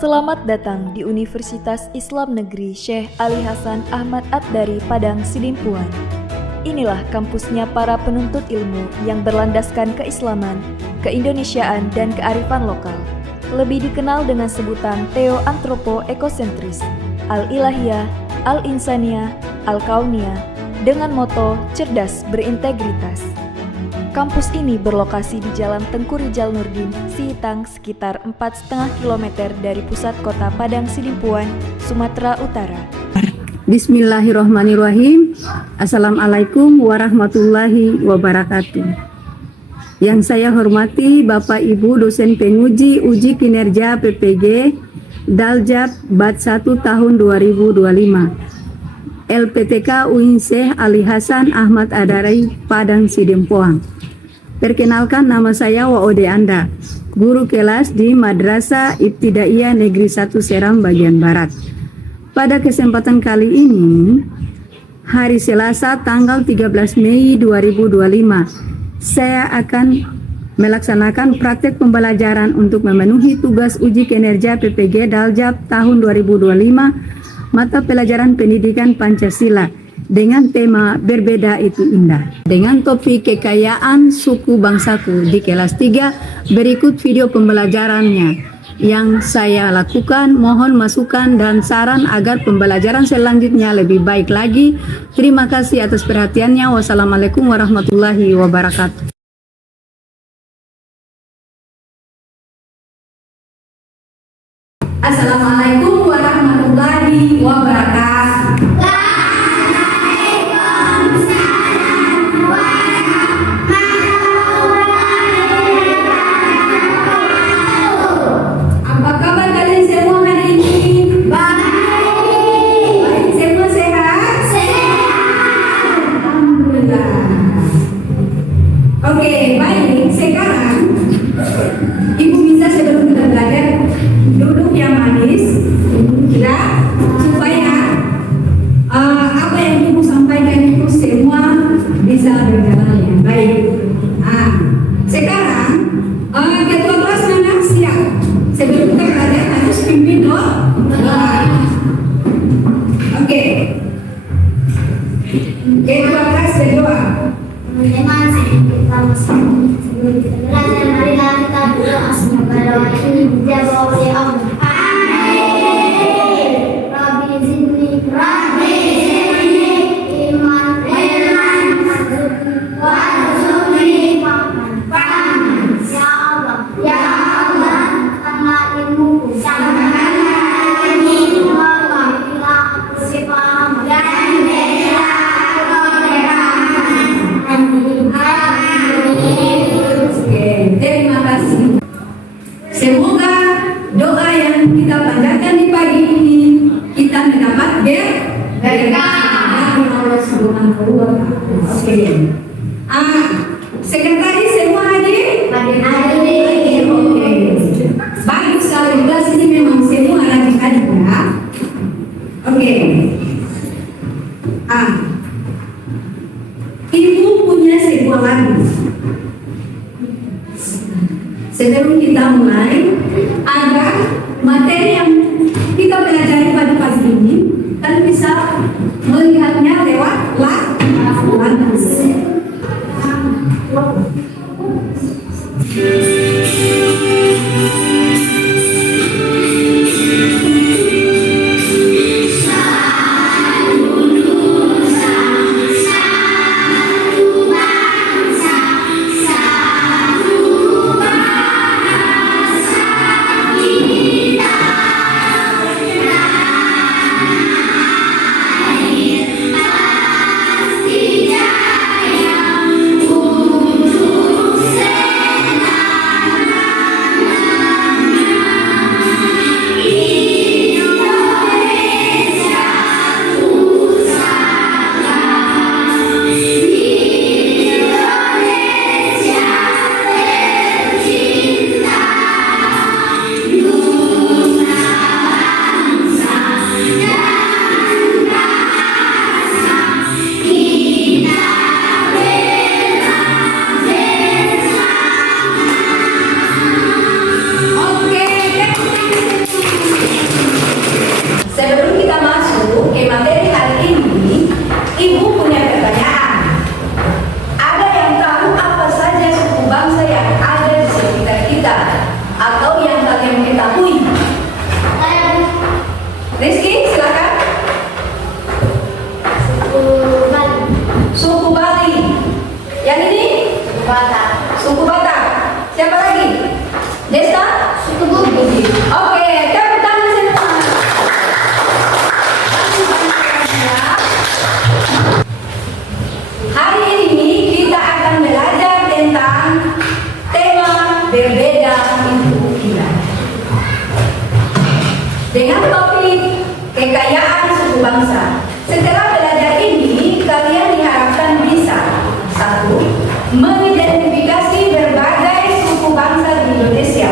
Selamat datang di Universitas Islam Negeri Syekh Ali Hasan Ahmad At-Dari Padang Sidimpuan. Inilah kampusnya para penuntut ilmu yang berlandaskan keislaman, keindonesiaan, dan kearifan lokal. Lebih dikenal dengan sebutan Theo-Antropo-Ekosentris, Al-Ilahiyah, Al-Insaniyah, Al-Kauniyah, dengan moto cerdas berintegritas. Kampus ini berlokasi di Jalan Tengku Rijal Nurdin, Sihitang, sekitar 4,5 km dari pusat kota Padang Sidimpuan, Sumatera Utara. Bismillahirrahmanirrahim. Assalamualaikum warahmatullahi wabarakatuh. Yang saya hormati Bapak Ibu dosen penguji uji kinerja PPG Daljab Bat 1 tahun 2025. LPTK UIN Syekh Ali Hasan Ahmad At-Dari Padang Sidimpuan. Perkenalkan, nama saya Waode Anda, guru kelas di Madrasah Ibtidaiyah Negeri 1 Seram bagian Barat. Pada kesempatan kali ini, hari Selasa tanggal 13 Mei 2025, saya akan melaksanakan praktek pembelajaran untuk memenuhi tugas uji kinerja PPG Daljab tahun 2025 mata pelajaran pendidikan Pancasila dengan tema Berbeda Itu Indah dengan topik kekayaan suku bangsaku di kelas 3. Berikut video pembelajarannya yang saya lakukan. Mohon masukan dan saran agar pembelajaran selanjutnya lebih baik lagi. Terima kasih atas perhatiannya. Wassalamualaikum warahmatullahi wabarakatuh. Assalamualaikum warahmatullahi wabarakatuh. Apa kabar kalian semua hari ini? Baik. Baik, semua sehat? Sehat. Alhamdulillah. Oke, baik. Sekarang Ibu bisa sebelum kita belajar duduk yang manis, ya, supaya apa yang Ibu sampaikan itu semua bisa berjalan dengan baik. Sekarang ketua kelas mana siap? Sebelum kita belajar harus pimpin doa. Oke. Ketua kelas berdoa. Teman-teman, sebelum kita belajar, marilah kita berdoa semoga doa ini dijawab oleh Allah. Amin. Rabbi zidni ilman warzuqni fahman. Ya Allah, tambah ilmuku, tambahkanlah ilmuku, bila aku sepaham dan bela kebenaran. Amin. Terima kasih. Semoga doa yang kita panjatkan di pagi ini kita mendapat berkah dari Allah Subhanahu wa Ta'ala. Oke. Sekretaris semua hadir? Hadir. Oke. Bagus sekali, kelas ini memang semua rajin-rajin ya. Oke. Ibu punya sebuah lagu. Sebelum kita mulai, agar materi yang kita pelajari pada pagi ini kan bisa Rizky, silakan. Suku Bali. Suku Bali. Yang ini? Suku Batak. Suku Batak. Siapa lagi? Desta? Suku Bugis. Oke, tepuk tangan semua. Hari ini kita akan belajar tentang tema berbeda itu kita. Dengan topik kekayaan suku bangsa. Setelah belajar ini, kalian diharapkan bisa: 1. Mengidentifikasi berbagai suku bangsa di Indonesia.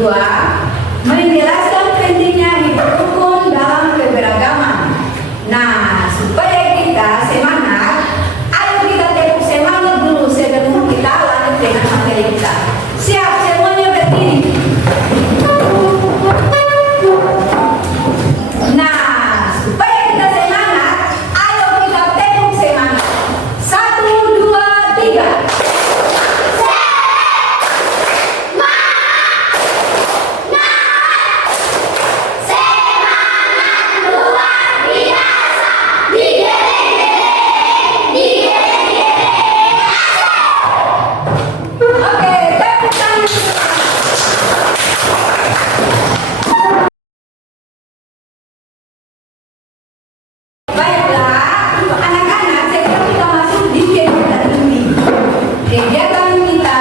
2. Menjelaskan pentingnya hidup rukun dalam keberagaman. Nah, supaya kita semangat, ayo kita tepuk semangat dulu sebelum kita lanjut dengan materi kita. Siap, semuanya berdiri. Nah, supaya kita semangat, ayo kita tepuk semangat. 1, 2, 3. Oke, tepuk tangan. Baiklah, untuk anak-anak, sebelum kita masuk di kegiatan ini, kegiatan kita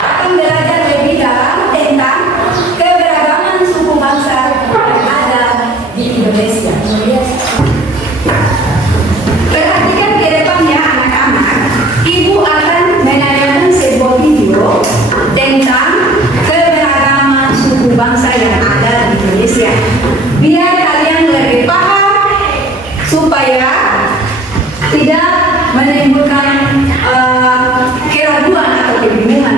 akan belajar lebih dalam tentang keberagaman suku bangsa yang ada di Indonesia. Perhatikan ke depan ya anak-anak. Ibu akan menayangkan sebuah video tentang keberagaman suku bangsa yang ada di Indonesia. Biar kalian lebih paham supaya tidak menimbulkan keraguan atau kebingungan.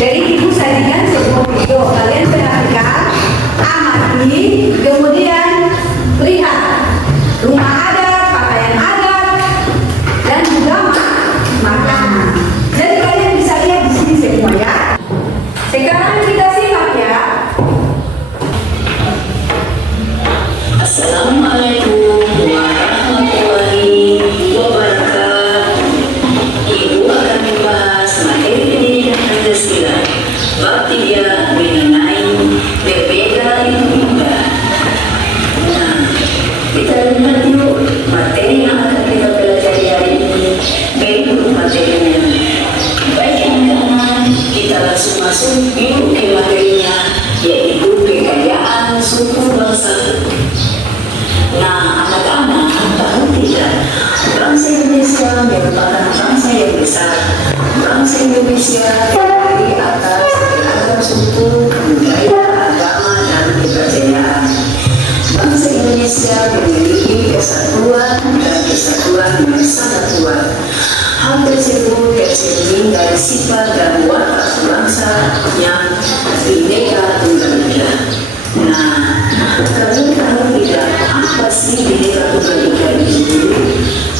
Jadi ibu sajikan sebuah video, kalian perhatikan, amati, kemudian lihat rumah adat, pakaian adat, dan juga makanan. Jadi kalian bisa lihat di sini semua ya. Sekarang kita simak ya. Assalamualaikum warahmatullahi wabarakatuh. Ibu akan membahas materi pendidikan Pancasila bab 3 mengenai berbeda itu indah. Nah, kita lihat yuk materi yang akan kita pelajari hari ini. Berikut materinya. Baik teman-teman, kita langsung masuk yuk ke materinya, yaitu kekayaan suku bangsa. Nah, anak-anak tahu tidak, bangsa Indonesia merupakan bangsa yang besar. Bangsa Indonesia terdiri atas beragam suku, budaya, agama, dan kepercayaan. Bangsa Indonesia memiliki kesatuan dan kesatuan yang sangat kuat. Hal tersebut tercermin dari sifat dan watak bangsa yang Bhinneka Tunggal Ika. Nah, kalian tahu tidak apa sih Bhinneka Tunggal Ika itu?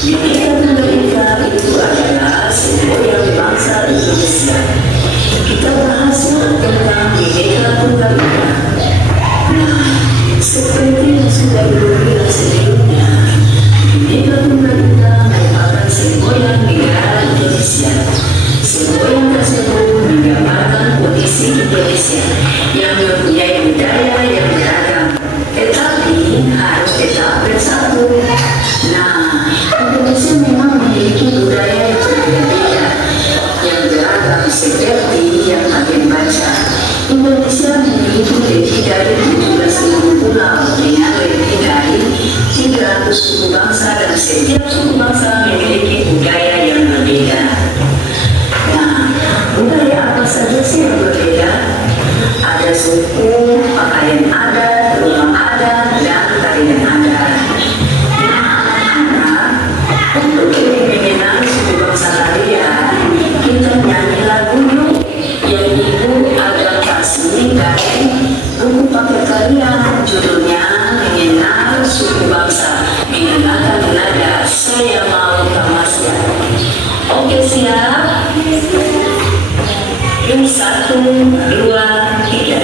Bhinneka Tunggal Ika itu adalah semboyan bangsa Indonesia. Kita bahas tentang Bhinneka Tunggal Ika. Nah, seperti yang sudah dibilang sebelumnya, Bhinneka Tunggal Ika merupakan semboyan negara Indonesia. Semboyan tersebut menggambarkan kondisi Indonesia yang mempunyai budaya yang beragam, tetapi harus tetap bersatu. Nah, Indonesia memang memiliki budaya yang berbeda, yang beragam seperti yang kalian baca. Indonesia memiliki lebih dari 17.000 pulau dengan lebih dari 300 suku bangsa, dan setiap suku bangsa memiliki budaya yang berbeda. Nah, budaya apa saja sih yang berbeda? Ada suku, pakaian adat, rumah adat, dan tarian adat. Nah, anak-anak, untuk lebih mengenal suku bangsa kalian, kita nyanyi lagu yuk yang ibu ada kasih dari buku paket kalian. Judulnya Mengenal Suku Bangsa, menggunakan nada Saya Mau Tamasya. Oke, siap? 1, 2, 3.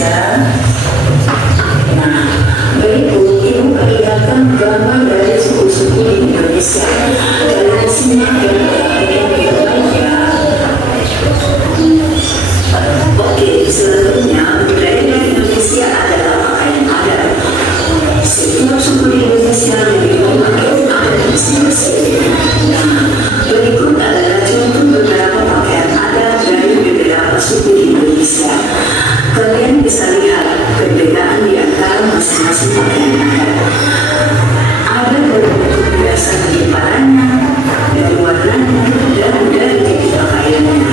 Indonesia. Nah, berikut Ibu perlihatkan gambar dari suku-suku di Indonesia. Kalian simak dan perhatikan baik-baik. Oke, selanjutnya budaya dari Indonesia adalah pakaian adat. Setiap suku di Indonesia memiliki pakaian adat masing-masing. Nah, berikut adalah contoh beberapa pakaian adat dari beberapa suku di Indonesia. Kalian bisa lihat perbedaan di antara masing-masing pakaian adat. Ada berbentuk biasa dari paranya, dari warnanya, dan dari jenis pakaiannya.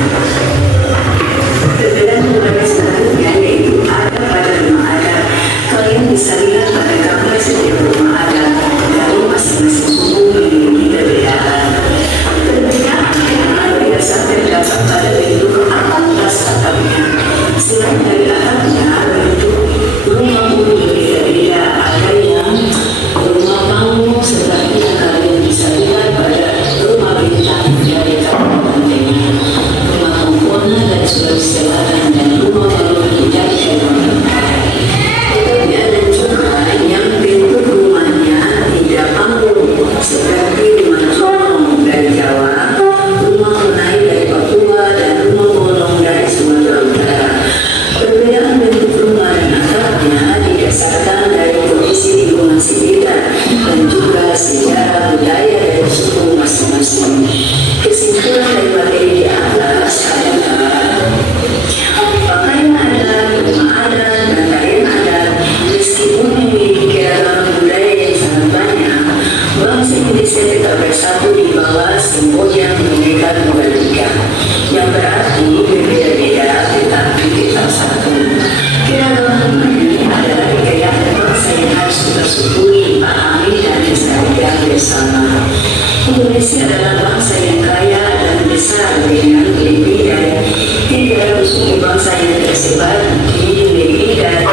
Perbedaan budaya selanjutnya yaitu ada pada rumah adat. Kalian bisa lihat pada gambar setiap rumah adat dari masing-masing suku memiliki perbedaan. Perbedaan yang biasa terdapat pada bentuk atap-atapnya. Selain dari atapnya, bentuk rumah pun berbeda-beda. Ada yang rumah panggung seperti yang kalian bisa lihat pada rumah bintang dari Kabupaten Tenggara, rumah Kompona dari Sulawesi Selatan, dan rumah baru dari Kalimantan Barat. Tetapi ada juga yang bentuk rumahnya tidak panggung seperti rumah Jonong dari Jawa, rumah Menai dari Papua, dan rumah Bolong dari Sumatera Utara. Perbedaan bentuk rumah dan atapnya didasarkan dari kondisi lingkungan sekitar dan juga sejarah budaya dari suku masing-masing. Kesimpulan dari materi di atas adalah pakaian adat, rumah adat, dan tarian adat meskipun memiliki keragaman budaya yang sangat banyak, bangsa Indonesia tetap bersatu di bawah semboyan Bhinneka Tunggal Ika, yang berarti berbeda-beda tetapi tetap satu. Keragaman ini adalah kekayaan bangsa yang harus kita syukuri, pahami, dan lestarikan bersama. Indonesia adalah bangsa yang kaya dan besar dengan lebih dari 300 suku bangsa yang tersebar di lebih dari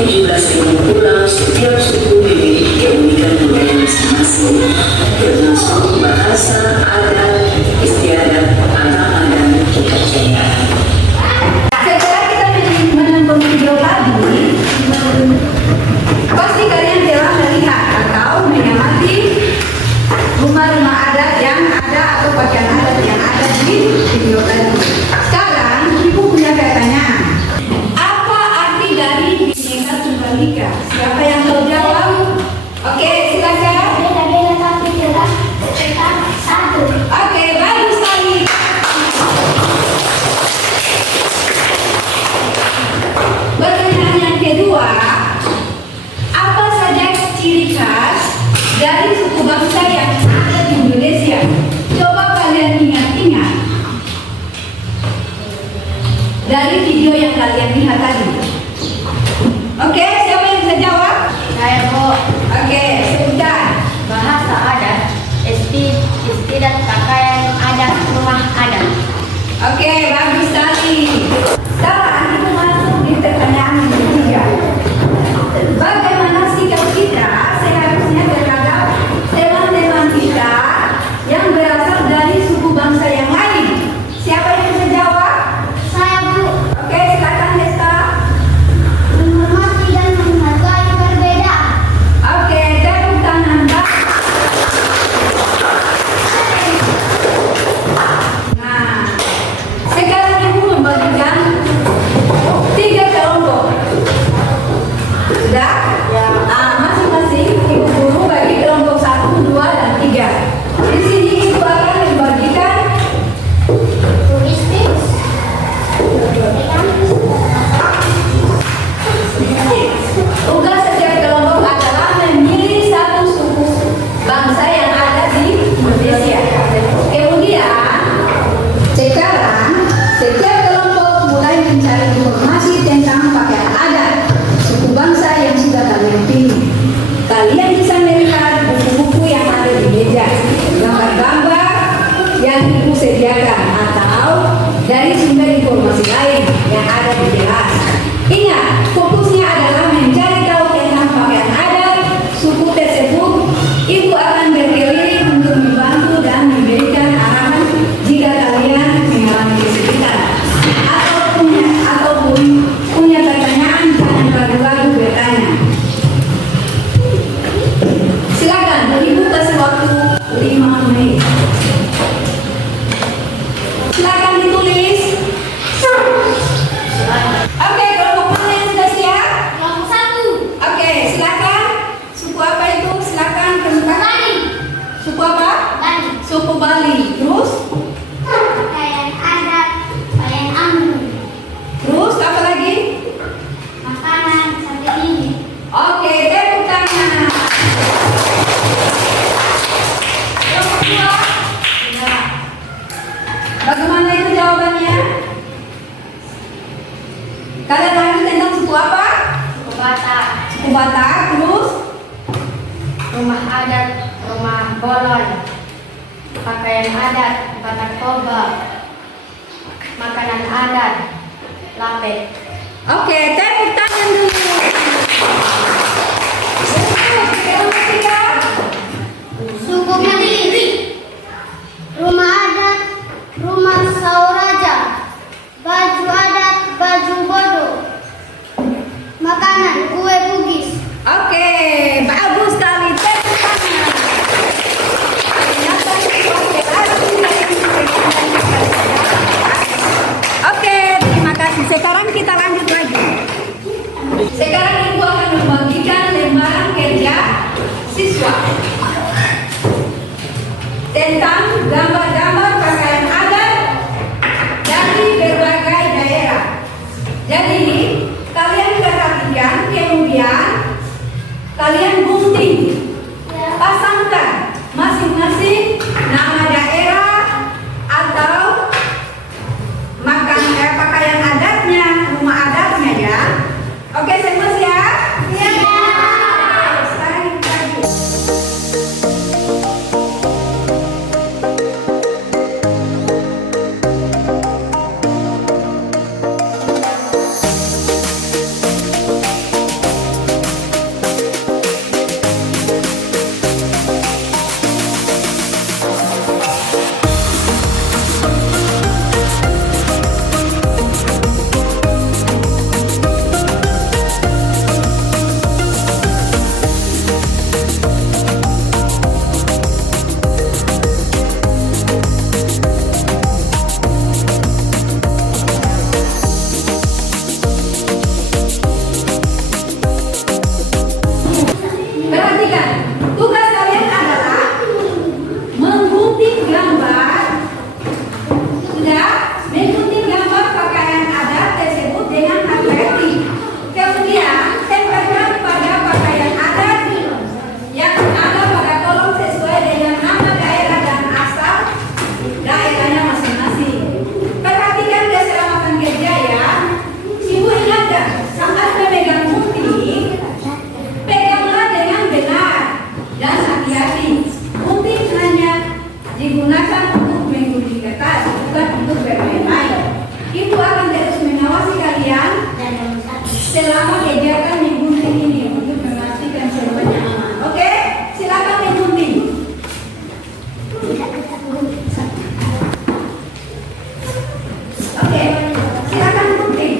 17.000 pulau. Setiap suku memiliki keunikan budaya masing-masing, termasuk bahasa, adat, istiadat, agama, dan kepercayaan. Setelah kita menonton video tadi, pasti kalian telah melihat atau mengamati rumah-rumah adat yang ada atau pakaian adat yang ada di video tadi. Sekarang Ibu punya pertanyaan. Apa arti dari Bhinneka Tunggal Ika? Siapa yang mau jawab? Oke, silakan. Beda-beda tapi jelas tetap satu. Oke, bagus sekali. Pertanyaan yang kedua, apa saja ciri khas dari suku bangsa yang ada di Indonesia? Coba kalian ingat-ingat dari video yang kalian lihat tadi. Oke, siapa yang bisa jawab? Saya Bu. Oke, sebutkan. Bahasa adat, istiadat pakaian adat, rumah adat. Oke, bagus sekali. Sekarang kita masuk di pertanyaan yang ketiga. Bagaimana sikap kita seharusnya terhadap teman-teman kita yang berasal dari suku bangsa yang lain? Siapa yang bisa jawab? Saya Bu. Oke, silakan Desta. lalu bertanya. Silakan, Ibu kasih waktu 5 menit. Silakan ditulis. Oke, kelompok mana yang sudah siap? Kelompok 1. Oke, silakan. Suku apa itu? Silakan kemukakan. Bali. Suku apa? Bali. Suku Bali. Terus? Pakaian adat, pakaian anggun, Terus apa lagi? makanan sampai ini. Oke, tepuk tangan. Kelompok 2? Ya. Bagaimana itu jawabannya? Kalian lanjut tentang suku apa? Suku Batak, Suku Batak. Terus? rumah adat, rumah bolon, pakaian adat, Batak Toba, makanan adat, lapet. Oke, tepuk tangan dulu. Kelompok 3? Suku Mandiri, rumah adat, rumah Sauraja, baju adat, baju bodo, makanan kue Bugis. Oke, bagus sekali. Tepuk tangan. Ternyata situasi lagi dari Oke, terima kasih. Sekarang kita lanjut lagi. Sekarang Ibu akan membagikan lembaran kerja siswa tentang gambar-gambar pakaian adat dari berbagai daerah. Jadi, kalian perhatikan, kemudian kalian gunting, pasangkan masing-masing nama daerah atau pakaian adatnya, rumah adatnya ya. Oke, semua siap? Siap. Sekarang kita lanjut. Perhatikan, tugas kalian adalah menggunting gambar. Sudah, menggunting gambar pakaian adat tersebut dengan hati-hati. Kemudian, tempelkan pada pakaian adat yang ada pada kolom sesuai dengan nama daerah dan asal daerahnya masing-masing. Perhatikan keselamatan kerja ya. Ibu ingatkan, saat memegang gunting, peganglah dengan benar dan hati-hati. Gunting hanya digunakan untuk menggunting kertas, bukan untuk bermain-main. Ibu akan terus mengawasi kalian selama kegiatan menggunting ini untuk memastikan semuanya aman. Oke, silakan menggunting. Oke, silakan gunting.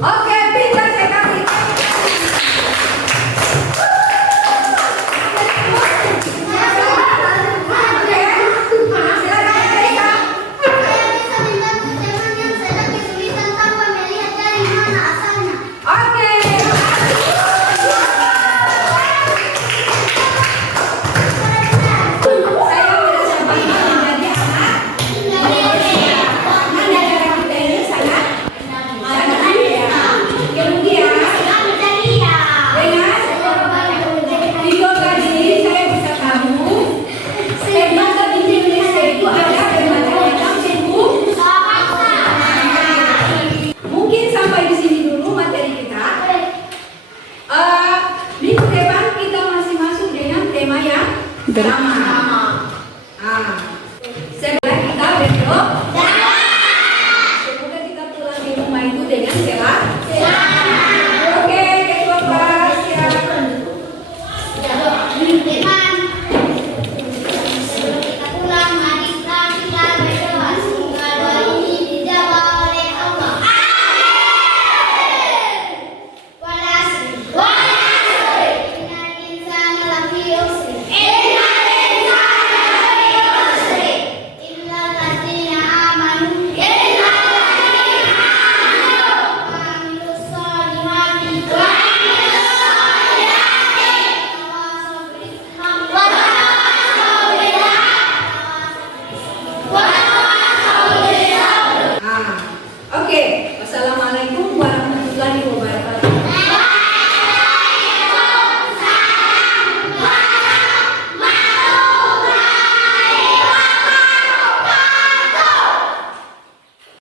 Oke, pintar sekali. Saya bisa minta teman yang sedang kesulitan tanpa melihat dari mana asalnya. Oke. Saya merasa bangga menjadi anak Indonesia. Karena negara kita ini sangat mulia. Kemudian dengan video tadi saya bisa tahu bahasa di Indonesia itu ada bermacam-macam suku. Mungkin sampai di sini dulu materi kita. Minggu depan kita masih masuk dengan tema yang sama. Setelah kita besok, semoga kita pulang di rumah itu dengan sehat.